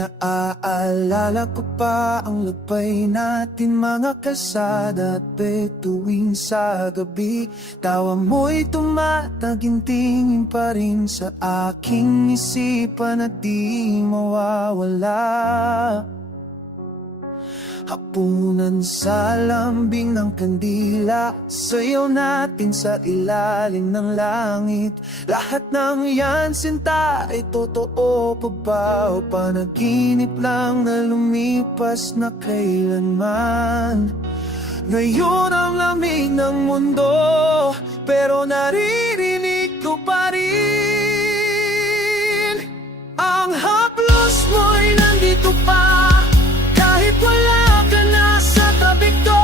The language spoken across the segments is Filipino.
Naaalala ko pa ang lupay natin mga kasada at tuwing sa gabi. Tawa mo'y tumatagintingin pa rin sa aking isipan at di mawawala. Hapunan sa lambing ng kandila, sayaw natin sa ilalim ng langit. Lahat ng yan sinta ay totoo pa ba o panaginip lang na lumipas na kailanman? Ngayon ang lamig ng mundo, pero naririnig ko pa rin. Ang haplos mo'y nandito pa, kahit wala ka na sa tabi ko.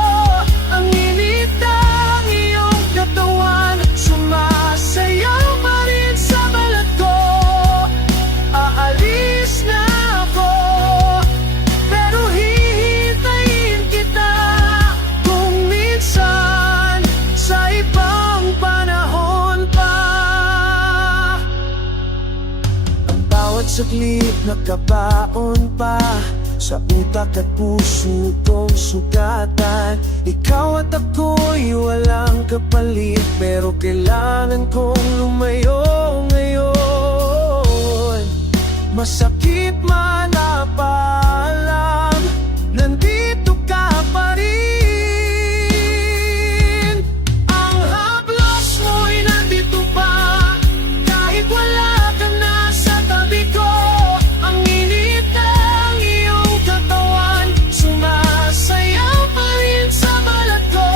Ang init ng iyong katawan, sumasayaw pa rin sa balat ko. Aalis na ako, pero hihintayin kita kung minsan sa ibang panahon pa. Ang bawat saglit nakabaon pa sa utak at puso kong sugatan. Ikaw at ako'y walang kapalit, pero kailangan kong lumayo ngayon. Masakit man na paalam, nandito ka pa rin. Ang haplos mo'y nandito pa, kahit wala ka na sa tabi ko. Ang init ng iyong katawan, sumasayaw pa rin sa balat ko.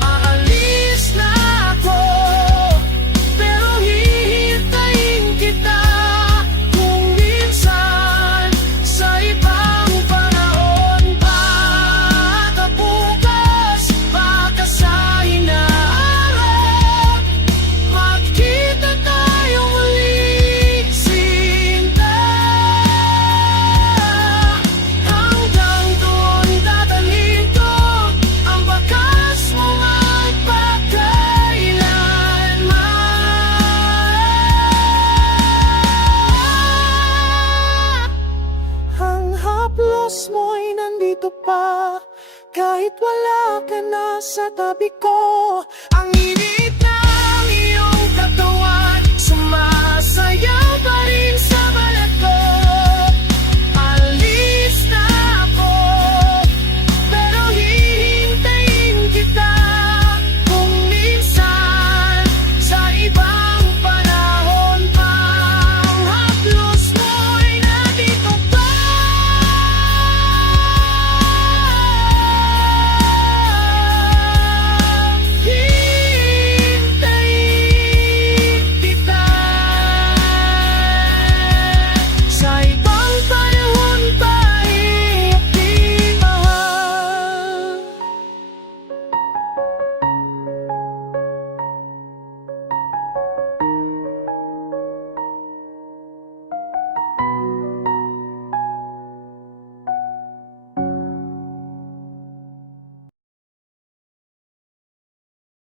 Aalis na ako, pero hihintayin kita kung minsan sa ibang panahon pa. Kabukas, baka sa hinaharap, magkita tayo muli, sinta. Hanggang doon dadalhin ko ang bakas mo magpakailanman. Ang haplos mo'y nandito pa, kahit wala ka na sa tabi ko. Ang init